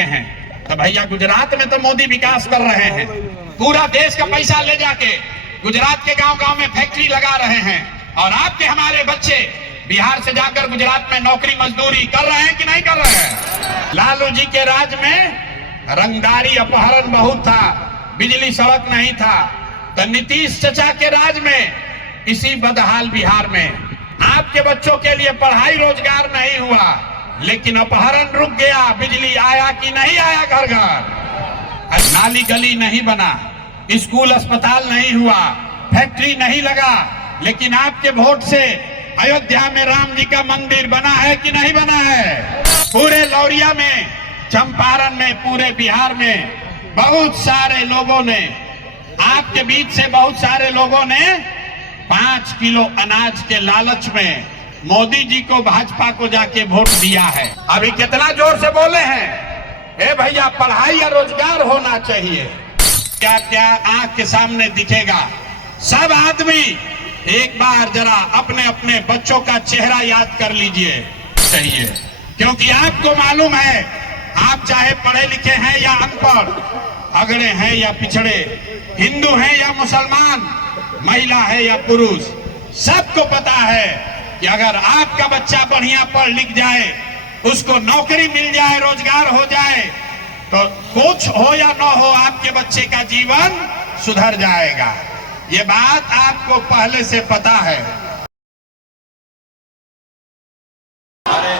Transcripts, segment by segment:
हैं तो भैया गुजरात में तो मोदी विकास कर रहे हैं, पूरा देश का पैसा ले जाके गुजरात के गांव-गांव में फैक्ट्री लगा रहे हैं। और आपके हमारे बच्चे बिहार से जाकर गुजरात में नौकरी मजदूरी कर रहे हैं कि नहीं कर रहे हैं। लालू जी के राज में रंगदारी अपहरण बहुत था, बिजली सड़क नहीं था। तो नीतीश चचा के राज में इसी बदहाल बिहार में आपके बच्चों के लिए पढ़ाई रोजगार नहीं हुआ, लेकिन अपहरण रुक गया। बिजली आया कि नहीं आया घर घर, नाली गली नहीं बना, स्कूल अस्पताल नहीं हुआ, फैक्ट्री नहीं लगा। लेकिन आपके वोट से अयोध्या में राम जी का मंदिर बना है कि नहीं बना है। पूरे लौरिया में, चंपारण में, पूरे बिहार में बहुत सारे लोगों ने, आपके बीच से बहुत सारे लोगों ने 5 किलो अनाज के लालच में मोदी जी को, भाजपा को जाके वोट दिया है। अभी कितना जोर से बोले हैं, ए भैया पढ़ाई या रोजगार होना चाहिए। क्या क्या आंख के सामने दिखेगा। सब आदमी एक बार जरा अपने अपने बच्चों का चेहरा याद कर लीजिए चाहिए, क्योंकि आपको मालूम है आप चाहे पढ़े लिखे हैं या अनपढ़, अगड़े हैं या पिछड़े, हिंदू हैं या मुसलमान, महिला है या पुरुष, सबको पता है कि अगर आपका बच्चा बढ़िया पढ़ लिख जाए, उसको नौकरी मिल जाए, रोजगार हो जाए, तो कुछ हो या न हो आपके बच्चे का जीवन सुधर जाएगा। ये बात आपको पहले से पता है। अरे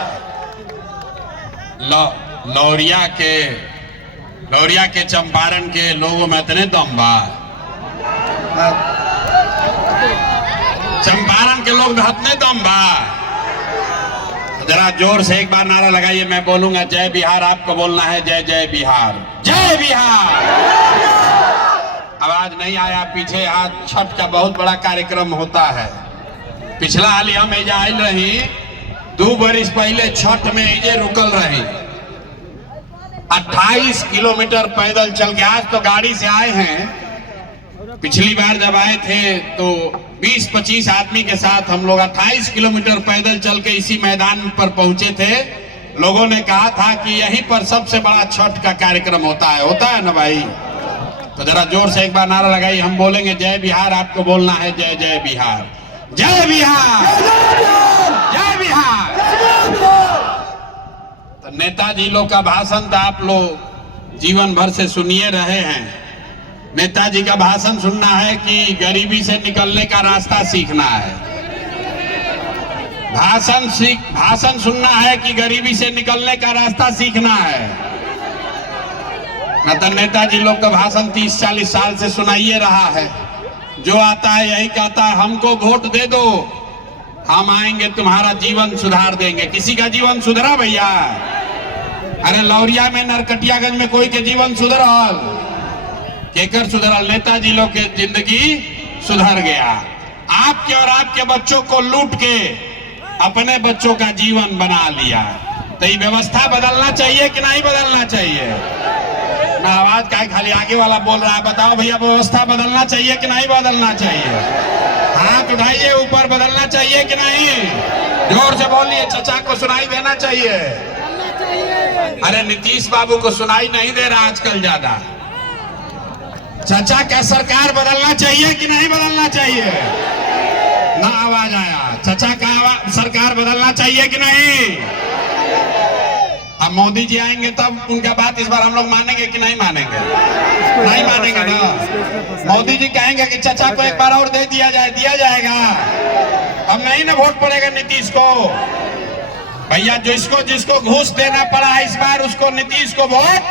लौरिया के चंपारण के लोगों में इतने दम बा, चंपारण के लोग इतने दम बा। जरा जोर से एक बार नारा लगाइए, मैं बोलूंगा जय बिहार, आपको बोलना है जय जय बिहार, जय बिहार। आवाज नहीं आया पीछे। आज छठ का बहुत बड़ा कार्यक्रम होता है। पिछला हाल हम एजा आयल रही, 2 बरिस पहले छठ में एजे रुकल रही, 28 किलोमीटर पैदल चल के। आज तो गाड़ी से आए हैं, पिछली बार जब आए थे तो 20-25 आदमी के साथ हम लोग 28 किलोमीटर पैदल चल के इसी मैदान पर पहुंचे थे। लोगों ने कहा था कि यहीं पर सबसे बड़ा छठ का कार्यक्रम होता है ना भाई। तो जरा जोर से एक बार नारा लगाइए, हम बोलेंगे जय बिहार, आपको बोलना है जय जय बिहार, जय बिहार, जय बिहार। तो नेताजी लोग का भाषण तो आप लोग जीवन भर से सुनिए रहे हैं। नेताजी का भाषण सुनना है कि गरीबी से निकलने का रास्ता सीखना है। भाषण सुनना है कि गरीबी से निकलने का रास्ता सीखना है। न तो नेताजी लोग का भाषण 30-40 साल से सुनाइए रहा है। जो आता है यही कहता है हमको वोट दे दो, हम आएंगे तुम्हारा जीवन सुधार देंगे। किसी का जीवन सुधरा भैया? अरे लौरिया में, नरकटियागंज में कोई के जीवन सुधरल? केकर सुधरल? नेताजी लोग के जिंदगी सुधर गया। आपके और आपके बच्चों को लूट के अपने बच्चों का जीवन बना लिया। तो ये व्यवस्था बदलना चाहिए कि नहीं बदलना चाहिए? ना आवाज का खाली आगे वाला बोल रहा है। बताओ भैया व्यवस्था बदलना चाहिए कि नहीं बदलना चाहिए? हाथ उठाइए ऊपर, बदलना चाहिए कि नहीं? जोर से बोलिए, चचा को सुनाई देना चाहिए। अरे नीतीश बाबू को सुनाई नहीं दे रहा आजकल ज्यादा। चचा क्या सरकार बदलना चाहिए कि नहीं बदलना चाहिए? ना आवाज आया। चचा का सरकार बदलना चाहिए कि नहीं? अब मोदी जी आएंगे तब उनका बात इस बार हम लोग मानेंगे कि नहीं मानेंगे? नहीं मानेंगे ना। मोदी जी कहेंगे कि चचा को एक बार और दे दिया जाए, दिया जाएगा। अब नहीं ना वोट पड़ेगा नीतीश को। भैया जिसको घूस देना पड़ा इस बार, उसको नीतीश को वोट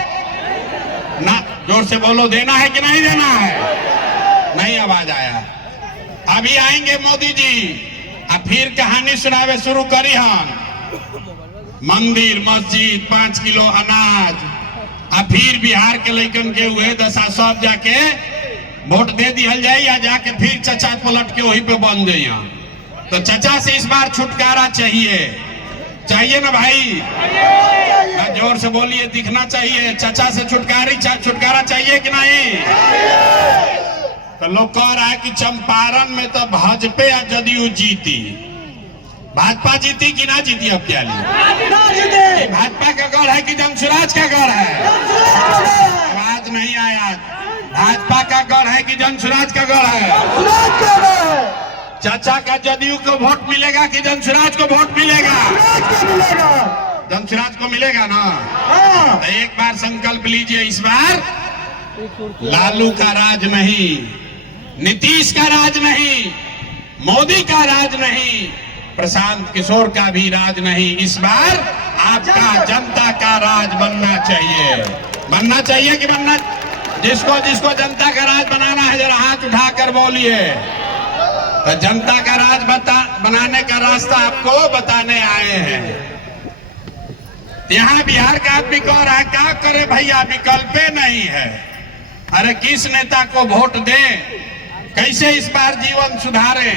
ना। जोर से बोलो, देना है कि नहीं देना है? नहीं आवाज आया। अभी आएंगे मोदी जी, अब फिर कहानी सुनावे शुरू करी हम। मंदिर, मस्जिद, 5 किलो अनाज, अब फिर बिहार के लड़कन के हुए दशा, सब जाके वोट दे दिया जाए या जाके फिर चचा पलट के वहीं पे बन जाइए। तो चचा से इस बार छुटकारा चाहिए ना भाई? ना जोर से बोलिए, दिखना चाहिए। चचा से छुटकारा चाहिए कि नहीं? तो लोग कह रहा है कि चंपारण में तो भाजपा या जदयू जीती। भाजपा जीती कि ना जीती? अब क्या लिए भाजपा का गढ़ है कि जनसुराज का गढ़ है? आवाज नहीं आया। भाजपा का गढ़ है कि जनसुराज का गढ़ है? चाचा का जदयू को वोट मिलेगा कि जनसुराज को वोट मिलेगा? जनसुराज को मिलेगा ना? तो एक बार संकल्प लीजिए, इस बार लालू का राज नहीं, नीतीश का राज नहीं, मोदी का राज नहीं, प्रशांत किशोर का भी राज नहीं। इस बार आपका जनता का राज बनना चाहिए। बनना चाहिए कि बनना? जिसको जिसको जनता का राज बनाना है जरा हाथ उठाकर बोलिए। तो जनता का राज बनाने का रास्ता आपको बताने आए हैं। यहाँ बिहार का आदमी कह रहा है क्या करे भैया, विकल्प नहीं है। अरे किस नेता को वोट दें, कैसे इस बार जीवन सुधारें?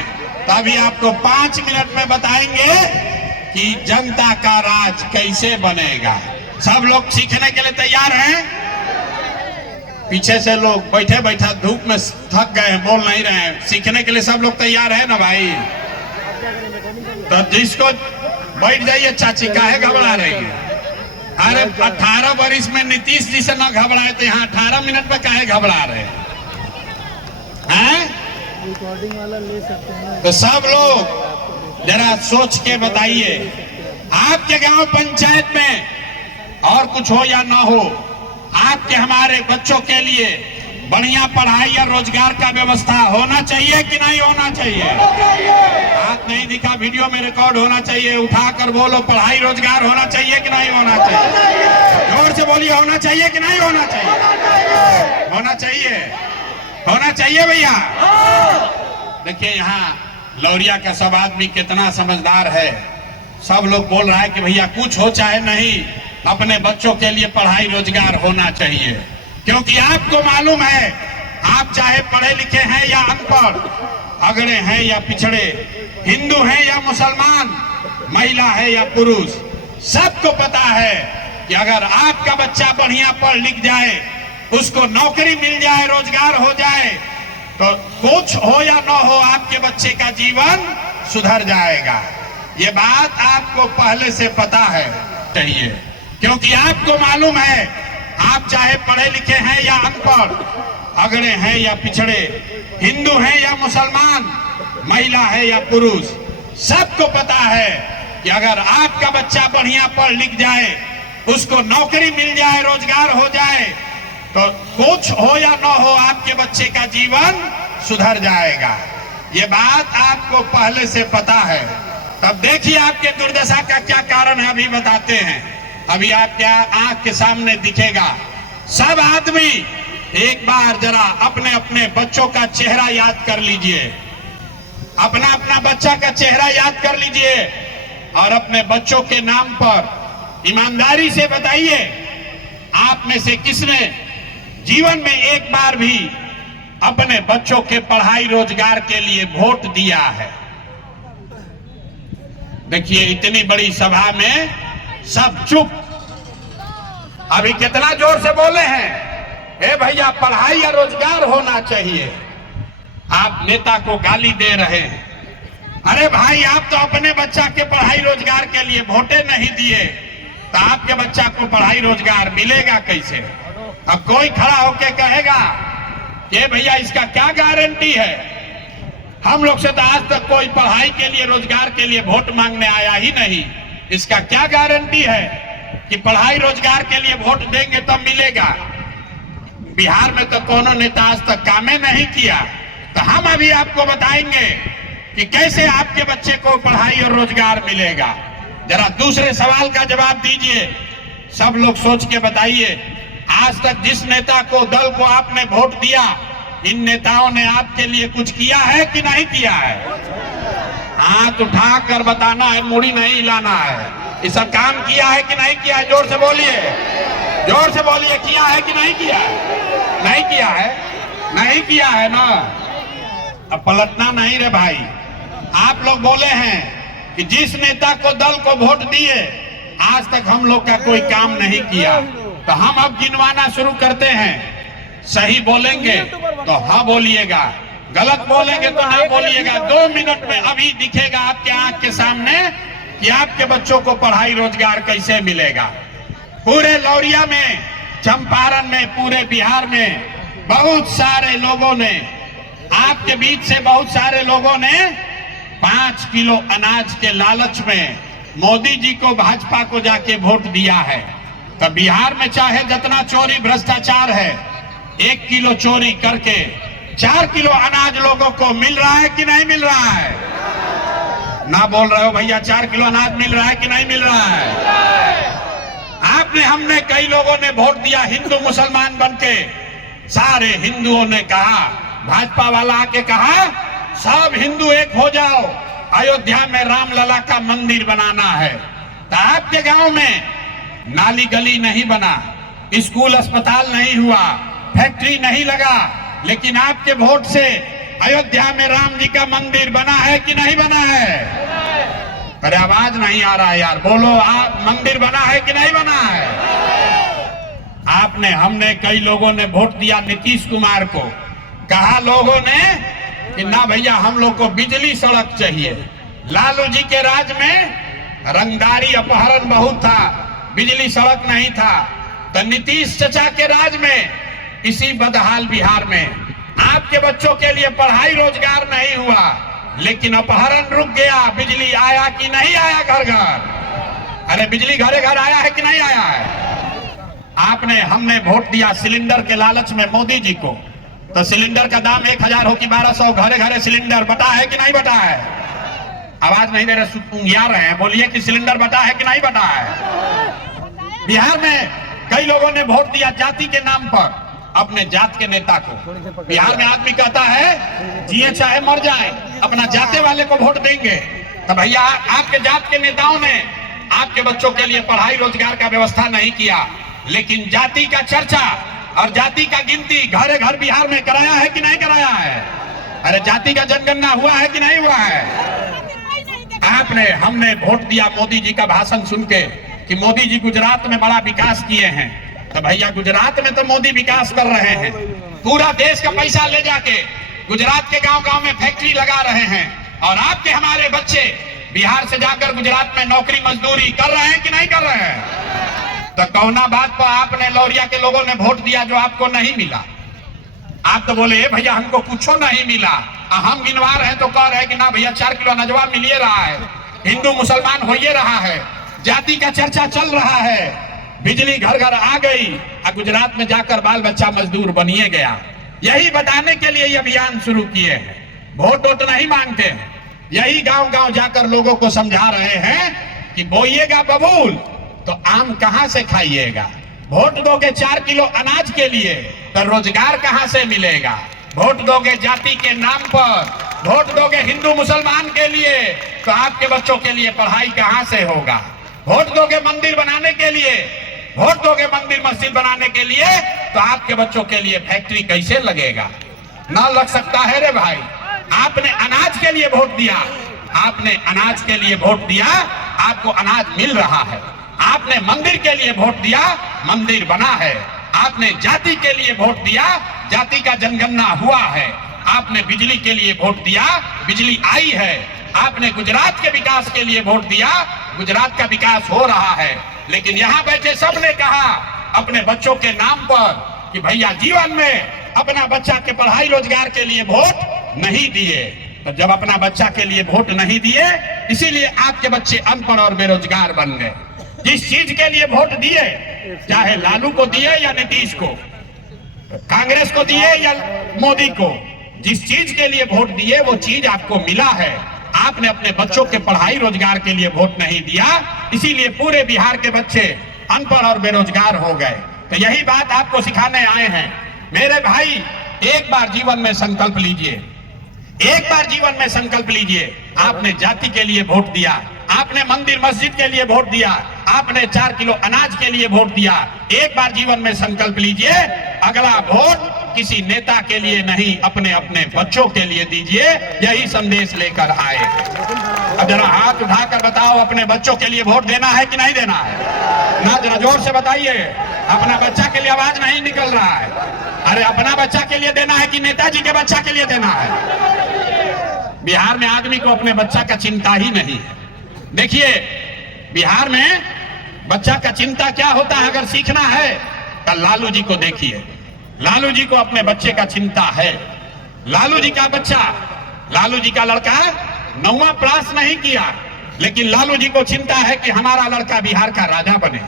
तो अभी आपको 5 मिनट में बताएंगे कि जनता का राज कैसे बनेगा। सब लोग सीखने के लिए तैयार हैं? पीछे से लोग बैठे बैठा धूप में थक गए हैं, बोल नहीं रहे हैं। सीखने के लिए सब लोग तैयार है ना भाई? तो जिसको बैठ जाइए, चाची काहे घबरा रही है? अरे 18 वर्ष में नीतीश जी से ना घबराए तो यहाँ 18 मिनट में काहे घबरा रहे हैं? रिकॉर्डिंग वाला ले सकते हैं। तो सब लोग जरा सोच के बताइए, आपके गांव पंचायत में और कुछ हो या ना हो, आपके हमारे बच्चों के लिए बढ़िया पढ़ाई या रोजगार का व्यवस्था होना चाहिए कि नहीं होना चाहिए? हाथ नहीं दिखा, वीडियो में रिकॉर्ड होना चाहिए। उठाकर बोलो, पढ़ाई रोजगार होना चाहिए कि नहीं होना चाहिए? जोर से बोलिए, होना चाहिए कि नहीं होना चाहिए? होना चाहिए, होना चाहिए भैया। देखिए यहाँ लौरिया का सब आदमी कितना समझदार है। सब लोग बोल रहा है कि भैया कुछ हो चाहे नहीं, अपने बच्चों के लिए पढ़ाई रोजगार होना चाहिए। क्योंकि आपको मालूम है, आप चाहे पढ़े लिखे हैं या अनपढ़, अगड़े हैं या पिछड़े, हिंदू हैं या मुसलमान, महिला है या पुरुष, सबको पता है कि अगर आपका बच्चा बढ़िया पढ़ लिख जाए, उसको नौकरी मिल जाए, रोजगार हो जाए, तो कुछ हो या ना हो आपके बच्चे का जीवन सुधर जाएगा। ये बात आपको पहले से पता है चाहिए। क्योंकि आपको मालूम है, आप चाहे पढ़े लिखे हैं या अनपढ़, अगड़े हैं या पिछड़े, हिंदू हैं या मुसलमान, महिला है या पुरुष, सबको पता है कि अगर आपका बच्चा बढ़िया पढ़ लिख जाए, उसको नौकरी मिल जाए, रोजगार हो जाए, तो कुछ हो या ना हो आपके बच्चे का जीवन सुधर जाएगा। ये बात आपको पहले से पता है। तब देखिए आपके दुर्दशा का क्या कारण है, अभी बताते हैं। अभी आपके आंख के सामने दिखेगा। सब आदमी एक बार जरा अपने अपने बच्चों का चेहरा याद कर लीजिए, अपना अपना बच्चा का चेहरा याद कर लीजिए और अपने बच्चों के नाम पर ईमानदारी से बताइए, आप में से किसने जीवन में एक बार भी अपने बच्चों के पढ़ाई रोजगार के लिए वोट दिया है? देखिए इतनी बड़ी सभा में सब चुप। अभी कितना जोर से बोले हैं, ए भैया पढ़ाई या रोजगार होना चाहिए। आप नेता को गाली दे रहे हैं। अरे भाई आप तो अपने बच्चा के पढ़ाई रोजगार के लिए वोटे नहीं दिए, तो आपके बच्चा को पढ़ाई रोजगार मिलेगा कैसे? अब कोई खड़ा होके कहेगा कि भैया इसका क्या गारंटी है? हम लोग से तो आज तक कोई पढ़ाई के लिए रोजगार के लिए वोट मांगने आया ही नहीं। इसका क्या गारंटी है कि पढ़ाई रोजगार के लिए वोट देंगे तब मिलेगा? बिहार में तो कोनो नेता आज तक कामे नहीं किया। तो हम अभी आपको बताएंगे कि कैसे आपके बच्चे को पढ़ाई और रोजगार मिलेगा। जरा दूसरे सवाल का जवाब दीजिए, सब लोग सोच के बताइए। आज तक जिस नेता को, दल को आपने वोट दिया, इन नेताओं ने आपके लिए कुछ किया है कि नहीं किया है? हाथ उठा कर बताना है, मुड़ी नहीं हिलाना है। ये सब काम किया है कि नहीं किया है? जोर से बोलिए, जोर से बोलिए, किया है कि नहीं किया है? नहीं किया है, नहीं किया है ना? अब पलटना नहीं रे भाई। आप लोग बोले हैं कि जिस नेता को, दल को वोट दिए, आज तक हम लोग का कोई काम नहीं किया। तो हम अब गिनवाना शुरू करते हैं। सही बोलेंगे तो हाँ बोलिएगा, गलत बोलेंगे तो ना बोलिएगा। 2 मिनट में अभी दिखेगा आपके आंख के सामने कि आपके बच्चों को पढ़ाई रोजगार कैसे मिलेगा। पूरे लौरिया में, चंपारण में, पूरे बिहार में बहुत सारे लोगों ने, आपके बीच से बहुत सारे लोगों ने 5 किलो अनाज के लालच में मोदी जी को, भाजपा को जाके वोट दिया है। तो बिहार में चाहे जितना चोरी भ्रष्टाचार है, 1 किलो चोरी करके 4 किलो अनाज लोगों को मिल रहा है कि नहीं मिल रहा है? ना बोल रहे हो भैया, 4 किलो अनाज मिल रहा है कि नहीं मिल रहा है? आपने, हमने, कई लोगों ने वोट दिया हिंदू मुसलमान बनके। सारे हिंदुओं ने कहा, भाजपा वाला आके कहा सब हिंदू एक हो जाओ, अयोध्या में रामलला का मंदिर बनाना है। तो आपके गांव में नाली गली नहीं बना, स्कूल अस्पताल नहीं हुआ, फैक्ट्री नहीं लगा, लेकिन आपके वोट से अयोध्या में राम जी का मंदिर बना है कि नहीं बना है? अरे आवाज नहीं आ रहा है यार, बोलो आप, मंदिर बना है कि नहीं बना है? आपने, हमने, कई लोगों ने वोट दिया नीतीश कुमार को। कहा लोगों ने कि ना भैया हम लोग को बिजली सड़क चाहिए। लालू जी के राज में रंगदारी अपहरण बहुत था, बिजली सड़क नहीं था। तो नीतीश चचा के राज में इसी बदहाल बिहार में आपके बच्चों के लिए पढ़ाई रोजगार नहीं हुआ, लेकिन अपहरण रुक गया। बिजली आया कि नहीं आया घर घर? अरे बिजली घरे घर आया है कि नहीं आया है? आपने, हमने वोट दिया सिलेंडर के लालच में मोदी जी को। तो सिलेंडर का दाम 1000 हो कि 1200, घरे घरे सिलेंडर बटा है कि नहीं बटा है? आवाज नहीं दे रहे, सुनिया रहे हैं, बोलिए कि सिलेंडर बटा है कि नहीं बटा है? बिहार में कई लोगों ने वोट दिया जाति के नाम पर अपने जात के नेता को। बिहार में आदमी कहता है जिए चाहे मर जाए, अपना जाते वाले को वोट देंगे। तो भैया आपके जात के नेताओं ने आपके बच्चों के लिए पढ़ाई रोजगार का व्यवस्था नहीं किया, लेकिन जाति का चर्चा और जाति का गिनती घरे घर बिहार में कराया है कि नहीं कराया है? अरे जाति का जनगणना हुआ है कि नहीं हुआ है? आपने, हमने वोट दिया मोदी जी का भाषण सुन के कि मोदी जी गुजरात में बड़ा विकास किए हैं। तो भैया गुजरात में तो मोदी विकास कर रहे हैं, पूरा देश का पैसा ले जाके गुजरात के गांव गांव में फैक्ट्री लगा रहे हैं। और आपके, हमारे बच्चे बिहार से जाकर गुजरात में नौकरी मजदूरी कर रहे हैं कि नहीं कर रहे हैं? तो कौना बात पर आपने, लौरिया के लोगों ने वोट दिया जो आपको नहीं मिला? आप तो बोले भैया हमको कुछ नहीं मिला, हम गिनवा रहे तो कह रहे कि ना भैया 4 किलो अनजवा मिल रहा है, हिंदू मुसलमान हो ये रहा है, जाति का चर्चा चल रहा है, बिजली घर घर आ गई और गुजरात में जाकर बाल बच्चा मजदूर बनिए गया। यही बताने के लिए ये अभियान शुरू किए हैं। वोट वोट नहीं मांगते हैं, यही गांव गांव जाकर लोगों को समझा रहे हैं कि बोइएगा बबूल तो आम कहां से खाइएगा। वोट दोगे 4 किलो अनाज के लिए तो रोजगार कहां से मिलेगा? वोट दोगे जाति के नाम पर, वोट दोगे हिंदू मुसलमान के लिए तो आपके बच्चों के लिए पढ़ाई कहां से होगा? वोट दोगे मंदिर बनाने के लिए, वोट दोगे मंदिर मस्जिद बनाने के लिए तो आपके बच्चों के लिए फैक्ट्री कैसे लगेगा? ना लग सकता है रे भाई। आपने अनाज के लिए वोट दिया, आपने अनाज के लिए वोट दिया, आपको अनाज मिल रहा है। आपने मंदिर के लिए वोट दिया, मंदिर बना है। आपने जाति के लिए वोट दिया, जाति का जनगणना हुआ है। आपने बिजली के लिए वोट दिया, बिजली आई है। आपने गुजरात के विकास के लिए वोट दिया, गुजरात का विकास हो रहा है। लेकिन यहाँ बैठे सब ने कहा अपने बच्चों के नाम पर कि भैया जीवन में अपना बच्चा के पढ़ाई रोजगार के लिए वोट नहीं दिए। तो जब अपना बच्चा के लिए वोट नहीं दिए, इसीलिए आपके बच्चे अनपढ़ और बेरोजगार बन गए। जिस चीज के लिए वोट दिए, चाहे लालू को दिए या नीतीश को, कांग्रेस को दिए या मोदी को, जिस चीज के लिए वोट दिए वो चीज आपको मिला है। आपने अपने बच्चों के पढ़ाई रोजगार के लिए वोट नहीं दिया, इसीलिए पूरे बिहार के बच्चे अनपढ़ और बेरोजगार हो गए। तो यही बात आपको सिखाने आए हैं। मेरे भाई, एक बार जीवन में संकल्प लीजिए, एक बार जीवन में संकल्प लीजिए। आपने जाति के लिए वोट दिया, आपने मंदिर मस्जिद के लिए वोट दिया, आपने 4 किलो अनाज के लिए वोट दिया। एक बार जीवन में संकल्प लीजिए, अगला वोट किसी नेता के लिए नहीं, अपने अपने बच्चों के लिए दीजिए। यही संदेश लेकर आए। अब जरा हाथ उठाकर बताओ, अपने बच्चों के लिए वोट देना है कि नहीं देना है? ना, जरा जोर से बताइए। अपना बच्चा के लिए आवाज नहीं निकल रहा है। अरे अपना बच्चा के लिए देना है कि नेताजी के बच्चा के लिए देना है? बिहार में आदमी को अपने बच्चा का चिंता ही नहीं है। देखिए बिहार में बच्चा का चिंता क्या होता है, अगर सीखना है तो लालू जी को देखिए। लालू जी को अपने बच्चे का चिंता है। लालू जी का बच्चा, लालू जी का लड़का 9वां पास नहीं किया, लेकिन लालू जी को चिंता है कि हमारा लड़का बिहार का राजा बने।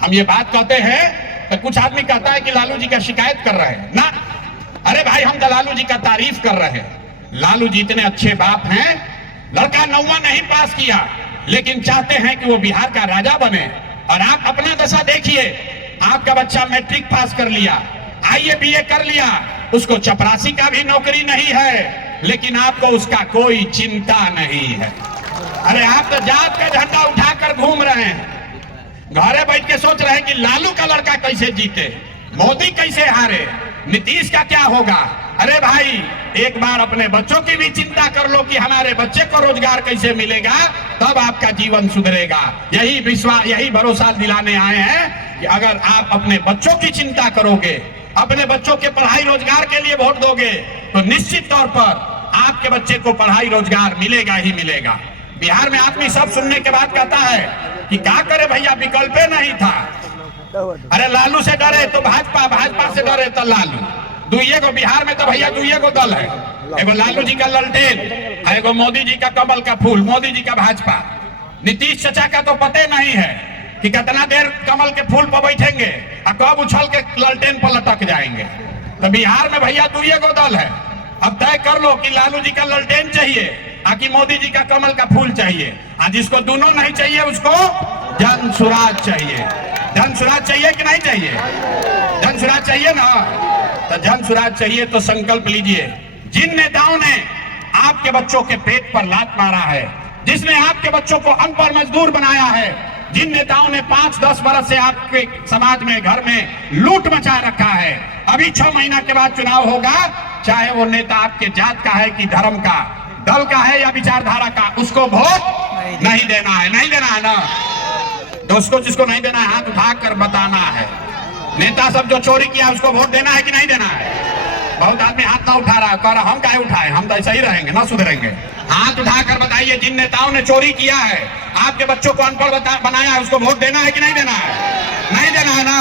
हम ये बात कहते हैं तो कुछ आदमी कहता है कि लालू जी का शिकायत कर रहे हैं ना। अरे भाई हम तो लालू जी का तारीफ कर रहे हैं। लालू जी इतने अच्छे बाप हैं, लड़का 9वां नहीं पास किया लेकिन चाहते हैं कि वो बिहार का राजा बने। और आप अपना दशा देखिए, आपका बच्चा मैट्रिक पास कर लिया, आईए बीए कर लिया, उसको चपरासी का भी नौकरी नहीं है, लेकिन आपको उसका कोई चिंता नहीं है। अरे आप तो जात का झंडा उठाकर घूम रहे हैं, घरे बैठ के सोच रहे हैं कि लालू का लड़का कैसे जीते, मोदी कैसे हारे, नीतीश का क्या होगा। अरे भाई एक बार अपने बच्चों की भी चिंता कर लो कि हमारे बच्चे को रोजगार कैसे मिलेगा, तब आपका जीवन सुधरेगा। यही विश्वास, यही भरोसा दिलाने आए हैं कि अगर आप अपने बच्चों की चिंता करोगे, अपने बच्चों के पढ़ाई रोजगार के लिए वोट दोगे, तो निश्चित तौर पर आपके बच्चे को पढ़ाई रोजगार मिलेगा ही मिलेगा। बिहार में आदमी सब सुनने के बाद कहता है कि क्या करे भैया, विकल्प नहीं था। अरे लालू से डरे तो भाजपा, भाजपा से डरे तो लालू। दुइये को बिहार में तो भैया दुइये को दल है, एगो लालू जी का ललटेन, एगो मोदी जी का कमल का फूल, मोदी जी का भाजपा। नीतीश चाचा का तो पते नहीं है कि कितना देर कमल के फूल पर बैठेंगे और कब उछल के ललटेन पर लटक जाएंगे। तो बिहार में भैया दुइये को दल है। अब तय कर लो कि लालू जी का ललटेन चाहिए आकि मोदी जी का कमल का फूल चाहिए। आज जिसको दोनों नहीं चाहिए उसको जन सुराज चाहिए। जन सुराज चाहिए कि नहीं चाहिए? जन सुराज चाहिए ना, तो जन सुराज चाहिए तो संकल्प लीजिए। जिन नेताओं ने आपके बच्चों के पेट पर लात मारा है, जिसने आपके बच्चों को अनपढ़ मजदूर बनाया है, जिन नेताओं ने 5-10 बरस से आपके समाज में, घर में लूट मचा रखा है, अभी 6 महीना के बाद चुनाव होगा, चाहे वो नेता आपके जात का है कि धर्म का, दल का है या विचारधारा का, उसको वोट नहीं देना है। नहीं देना है ना दोस्तों, जिसको नहीं देना है हाथ उठाकर बताना है। नेता सब जो चोरी किया उसको वोट देना है कि नहीं देना है? बहुत आदमी हाथ ना उठा रहा है, कह रहा हम काहे उठाए, हम तो ऐसा ही रहेंगे, ना सुधरेंगे। हाथ उठाकर बताइए, जिन नेताओं ने चोरी किया है, आपके बच्चों को अनपढ़ बनाया है, उसको वोट देना है कि नहीं देना है? नहीं देना है ना।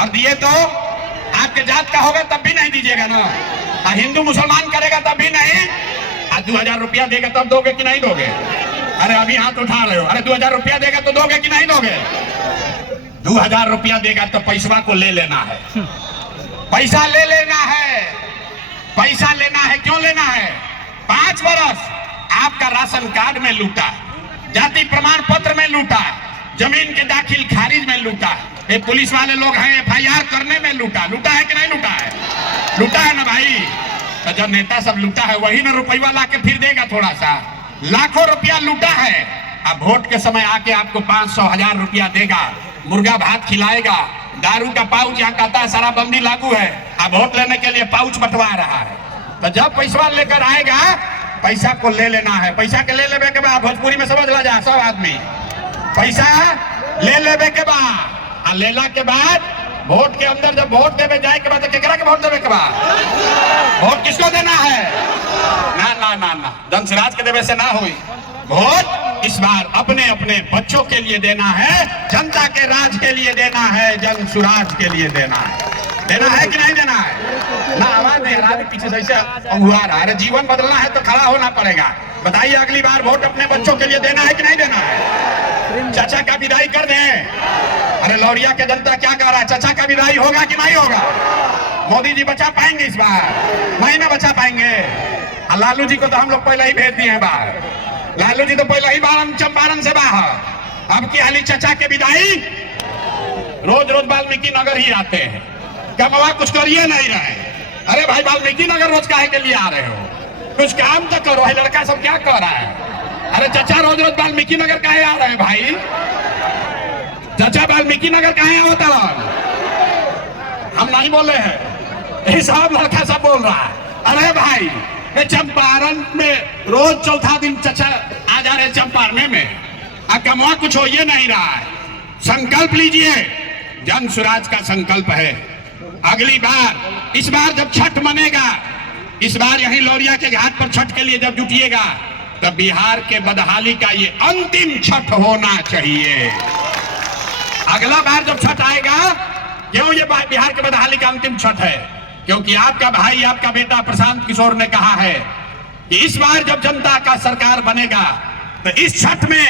और दिए तो आपके जात का होगा तब भी नहीं दीजिएगा ना। हिंदू मुसलमान करेगा तब भी नहीं। आज 2000 रुपया देगा तब दोगे कि नहीं दोगे? अरे अभी हाथ उठा रहे हो। अरे 2000 रुपया देगा तो दोगे कि नहीं दोगे? 2000 रुपया देगा तो पैसा को ले लेना है, पैसा ले लेना है, पैसा लेना है। क्यों लेना है? 5 बरस आपका राशन कार्ड में लूटा, जाति प्रमाण पत्र में लूटा, जमीन के दाखिल खारिज में लूटा, ये पुलिस वाले लोग हैं FIR करने में लूटा। लूटा है कि नहीं लूटा है? लूटा है ना भाई। तो जब नेता सब लूटा है वही ना रुपया ला के फिर देगा थोड़ा सा। लाखों रुपया लूटा है, अब वोट के समय आके आपको 500-1000 रुपया देगा, मुर्गा भात खिलाएगा, दारू का पाउच, यहाँ कहता है शराबबंदी लागू है, अब वोट लेने के लिए पाउच बंटवा रहा है। तो जब पैसा लेकर आएगा, पैसा को ले लेना है। पैसा के ले लेने के बाद भोजपुरी में समझ ला जा सब आदमी, पैसा ले लेने के बाद, लेला के बाद वोट के अंदर जब वोट देवे जाए के बाद केकरा के वोट देवे के बाद, वोट किसको देना है? ना ना ना ना, जन सुराज के देवे से ना हुई। वोट इस बार अपने अपने बच्चों के लिए देना है, जनता के राज के लिए देना है, जन सुराज के लिए देना है। देना है कि नहीं देना है? ना आवाज नहीं आ रहा, पीछे से ऐसे अंगुआ रहा है। जीवन बदलना है तो खड़ा होना पड़ेगा। बताइए अगली बार वोट अपने बच्चों के लिए देना है कि नहीं देना है? चाचा का विदाई कर दें। अरे लौरिया के जनता क्या कह रहा है, चाचा का विदाई होगा कि नहीं होगा? मोदी जी बचा पाएंगे इस बार? नहीं ना बचा पाएंगे। लालू जी को तो हम लोग पहले ही भेज दिए हैं बाहर। लालू जी तो पहले ही चंपारण से बाहर। अब की हाली चाचा के विदाई रोज रोज वाल्मीकि नगर ही आते हैं, कमवा कुछ करिए नहीं रहे। अरे भाई वाल्मीकि नगर रोज काहे के लिए आ रहे हो? कुछ काम तो करो। है लड़का सब क्या कर रहा है? अरे चाचा रोज रोज वाल्मीकि नगर काहे आ रहे हैं भाई? चाचा वाल्मीकि नगर काहे होता है? हम नहीं बोले हैं, यही सब लड़का सब बोल रहा है। अरे भाई चंपारण में रोज चौथा दिन चाचा आ जा रहे चंपारण में, कमवा कुछ हो ये नहीं रहा है। संकल्प लीजिए, जन स्वराज का संकल्प है। अगली बार, इस बार जब छठ मनेगा, इस बार यहीं लौरिया के घाट पर छठ के लिए जब जुटिएगा, तब बिहार के बदहाली का ये अंतिम छठ होना चाहिए। अगला बार जब छठ आएगा, क्यों ये बिहार के बदहाली का अंतिम छठ है? क्योंकि आपका भाई, आपका बेटा प्रशांत किशोर ने कहा है कि इस बार जब जनता का सरकार बनेगा, तो इस छठ में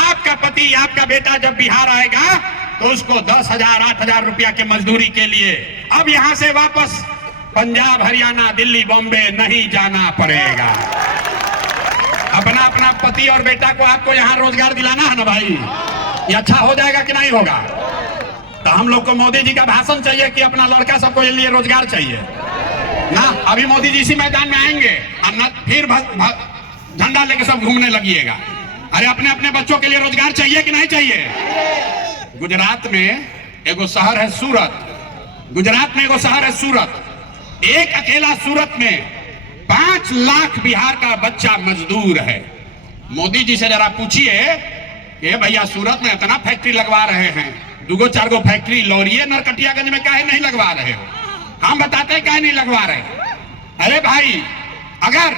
आपका पति, आपका बेटा जब बिहार आएगा तो उसको 10,000, 8,000 रुपया के मजदूरी के लिए अब यहां से वापस पंजाब, हरियाणा, दिल्ली, बॉम्बे नहीं जाना पड़ेगा। अपना अपना पति और बेटा को आपको यहाँ रोजगार दिलाना है ना भाई। ये अच्छा हो जाएगा कि नहीं होगा? तो हम लोग को मोदी जी का भाषण चाहिए कि अपना लड़का सबको लिए रोजगार चाहिए ना। अभी मोदी जी इसी मैदान में आएंगे और न फिर झंडा लेके सब घूमने लगिएगा। अरे अपने अपने बच्चों के लिए रोजगार चाहिए कि नहीं चाहिए? गुजरात में एगो शहर है सूरत, गुजरात में एगो शहर है सूरत। एक अकेला सूरत में 5 लाख बिहार का बच्चा मजदूर है। मोदी जी से जरा पूछिए कि भैया सूरत में इतना फैक्ट्री लगवा रहे हैं, 2-4 फैक्ट्री लौरिया नरकटियागंज में काहे नहीं लगवा रहे हो? हम बताते हैं काहे नहीं लगवा रहे। अरे भाई, अगर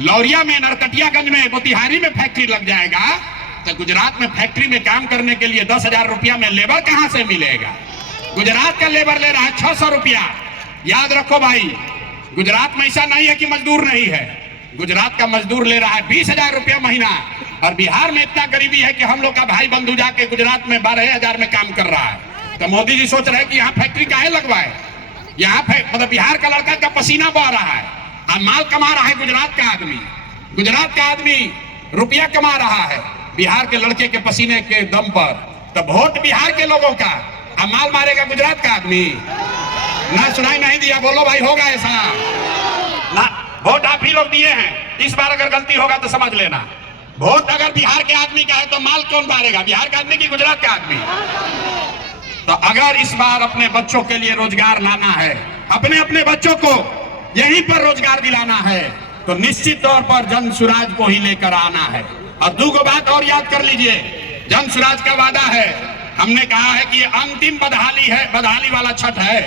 लौरिया में, नरकटियागंज में, मोतिहारी में फैक्ट्री लग जाएगा तो गुजरात में फैक्ट्री में काम करने के लिए 10,000 रुपया में लेबर कहां से मिलेगा? गुजरात का लेबर ले रहा है 600 रुपया। याद रखो भाई, गुजरात में ऐसा नहीं है कि मजदूर नहीं है। गुजरात का मजदूर ले रहा है 20,000 रुपया महीना, और बिहार में इतना गरीबी है कि हम लोग का भाई बंधु जाके गुजरात में 12,000 में काम कर रहा है। तो मोदी जी सोच रहे हैं कि यहाँ फैक्ट्री काहे लगवाए? यहाँ मतलब बिहार का लड़का का पसीना बह रहा है और माल कमा रहा है गुजरात का आदमी। गुजरात का आदमी रुपया कमा रहा है बिहार के लड़के के पसीने के दम पर। तो वोट बिहार के लोगों का, अब माल मारेगा गुजरात का आदमी? ना सुनाई नहीं दिया, बोलो भाई, होगा ऐसा ना? वोट आप ही लोग दिए हैं, इस बार अगर गलती होगा तो समझ लेना। वोट अगर बिहार के आदमी का है तो माल कौन मारेगा? बिहार का आदमी की गुजरात का आदमी? तो अगर इस बार अपने बच्चों के लिए रोजगार लाना है, अपने अपने बच्चों को यहीं पर रोजगार दिलाना है, तो निश्चित तौर पर जन स्वराज को ही लेकर आना है। और 2 बात और याद कर लीजिए, जन स्वराज का वादा है, हमने कहा है कि ये अंतिम बदहाली है, बदहाली वाला छठ है।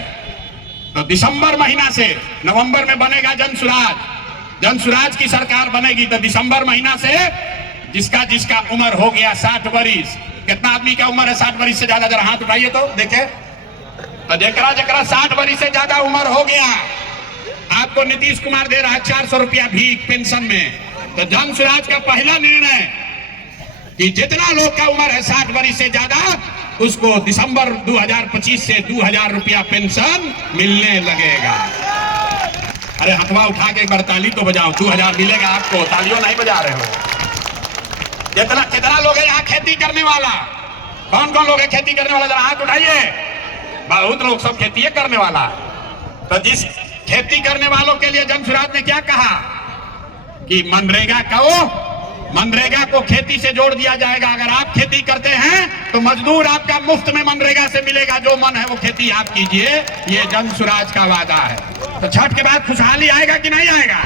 तो दिसंबर महीना से नवंबर में बनेगा जन स्वराज। जन स्वराज की सरकार बनेगी तो दिसंबर महीना से जिसका जिसका उम्र हो गया 60 वर्ष, कितना आदमी का उम्र है 60 वर्ष से ज्यादा? जरा हाथ उठाइए तो देखे। तो जकरा जकरा 60 वर्ष से ज्यादा उम्र हो गया, आपको नीतीश कुमार दे रहा है 400 रुपया भीख पेंशन में। तो जन स्वराज का पहला निर्णय कि जितना लोग का उम्र है 60 वर्ष से ज्यादा, उसको दिसंबर 2025 से 2,000 रुपया पेंशन मिलने लगेगा। अरे हथवा उठा के एक बार ताली तो बजाओ, 2,000 मिलेगा आपको। तालियों नहीं बजा रहे हो? कितना लोग है यहाँ खेती करने वाला? कौन कौन लोग है खेती करने वाला? जरा हाथ उठाइए। बहुत लोग, सब खेती करने वाला। तो जिस खेती करने वालों के लिए जन स्वराज ने क्या कहा कि मनरेगा को खेती से जोड़ दिया जाएगा। अगर आप खेती करते हैं तो मजदूर आपका मुफ्त में मनरेगा से मिलेगा। जो मन है वो खेती आप कीजिए, ये जन स्वराज का वादा है। तो छठ के बाद खुशहाली आएगा कि नहीं आएगा?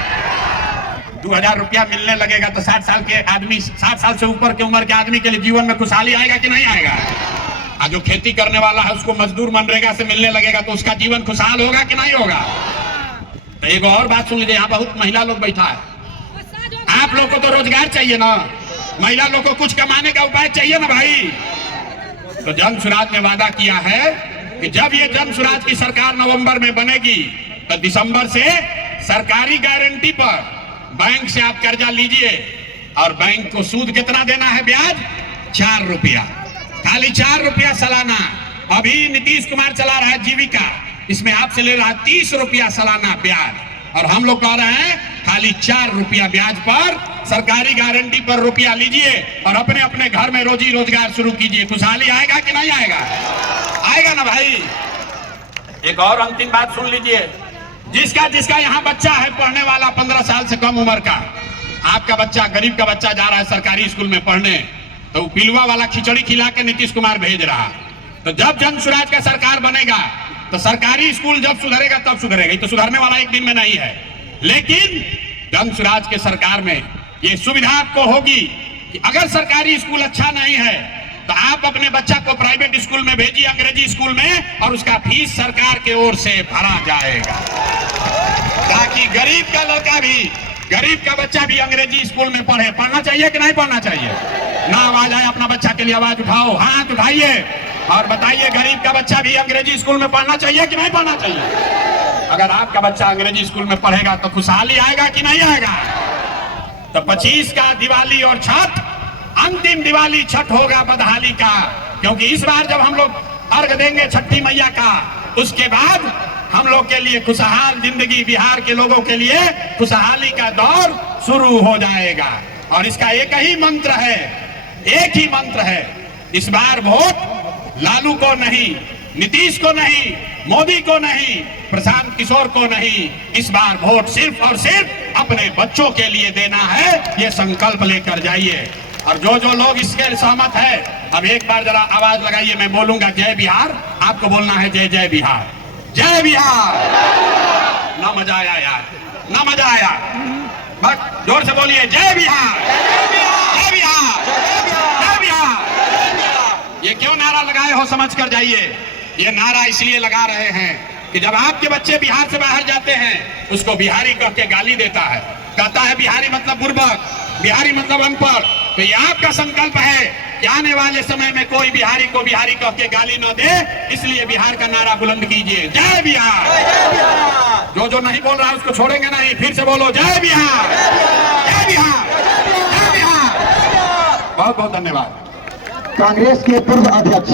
2,000 रुपया मिलने लगेगा तो 60 साल के आदमी, 60 साल से ऊपर के उम्र के आदमी के लिए जीवन में खुशहाली आएगा कि नहीं आएगा? और जो खेती करने वाला है उसको मजदूर मनरेगा से मिलने लगेगा तो उसका जीवन खुशहाल होगा कि नहीं होगा? तो एक और बात सुन लीजिए, यहाँ बहुत महिला लोग बैठा है। आप लोग को तो रोजगार चाहिए ना, महिला लोग को कुछ कमाने का उपाय चाहिए ना भाई। तो जन स्वराज ने वादा किया है कि जब ये जन स्वराज की सरकार नवंबर में बनेगी तो दिसंबर से सरकारी गारंटी पर बैंक से आप कर्जा लीजिए और बैंक को सूद कितना देना है? ब्याज 4 रुपया, खाली 4 रुपया सालाना। अभी नीतीश कुमार चला रहा है जीविका, इसमें आपसे ले रहा है 30 रुपया सालाना ब्याज, और हम लोग कह रहे हैं खाली 4 रुपया ब्याज पर सरकारी गारंटी पर रुपया लीजिए और अपने अपने घर में रोजी रोजगार शुरू कीजिए। खुशहाली आएगा कि नहीं आएगा? आएगा ना भाई। एक और अंतिम बात सुन लीजिए, जिसका जिसका यहाँ बच्चा है पढ़ने वाला 15 साल से कम उम्र का, आपका बच्चा, गरीब का बच्चा जा रहा है सरकारी स्कूल में पढ़ने, तो पिलुआ वाला खिचड़ी खिला के नीतीश कुमार भेज रहा। तो जब जन स्वराज का सरकार बनेगा तो सरकारी स्कूल जब सुधरेगा तब सुधरेगा। ये तो सुधरने वाला एक दिन में नहीं है, लेकिन जन स्वराज के सरकार में ये सुविधा आपको होगी कि अगर सरकारी स्कूल अच्छा नहीं है तो आप अपने बच्चा को प्राइवेट स्कूल में भेजिए, अंग्रेजी स्कूल में, और उसका फीस सरकार के ओर से भरा जाएगा, ताकि गरीब का लड़का भी, गरीब का बच्चा भी अंग्रेजी स्कूल में पढ़े। पढ़ना चाहिए कि नहीं पढ़ना चाहिए? ना आवाज आए अपना बच्चा के लिए आवाज उठाओ, हाथ उठाइए और बताइए गरीब का बच्चा भी अंग्रेजी स्कूल में पढ़ना चाहिए कि नहीं पढ़ना चाहिए? अगर आपका बच्चा अंग्रेजी स्कूल में पढ़ेगा तो खुशहाली आएगा कि नहीं आएगा? तो 25 का दिवाली और छठ, अंतिम दिवाली छठ होगा बदहाली का, क्योंकि इस बार जब हम लोग अर्घ देंगे छठी मैया का, उसके बाद हम लोग के लिए खुशहाल जिंदगी, बिहार के लोगों के लिए खुशहाली का दौर शुरू हो जाएगा। और इसका एक ही मंत्र है, एक ही मंत्र है, इस बार वोट लालू को नहीं, नीतीश को नहीं, मोदी को नहीं, प्रशांत किशोर को नहीं, इस बार वोट सिर्फ और सिर्फ अपने बच्चों के लिए देना है। ये संकल्प लेकर जाइए। और जो जो लोग इसके सहमत है, अब एक बार जरा आवाज लगाइए, मैं बोलूंगा जय बिहार, आपको बोलना है जय जय बिहार, जय बिहार। ना मजा आया यार, ना मजा आया, बस जोर से बोलिए जय बिहार, जय बिहार, जय बिहार। ये क्यों नारा लगाए हो समझ कर जाइए। ये नारा इसलिए लगा रहे हैं कि जब आपके बच्चे बिहार से बाहर जाते हैं, उसको बिहारी कह के गाली देता है, कहता है बिहारी मतलब बुर्बक, बिहारी मतलब अनपढ़। तो ये आपका संकल्प है कि आने वाले समय में कोई बिहारी को बिहारी कह के गाली न दे, इसलिए बिहार का नारा बुलंद कीजिए, जय बिहार। जो जो नहीं बोल रहा है उसको छोड़ेंगे नहीं, फिर से बोलो जय बिहार, जय बिहार, जय बिहार। बहुत बहुत धन्यवाद। कांग्रेस के पूर्व अध्यक्ष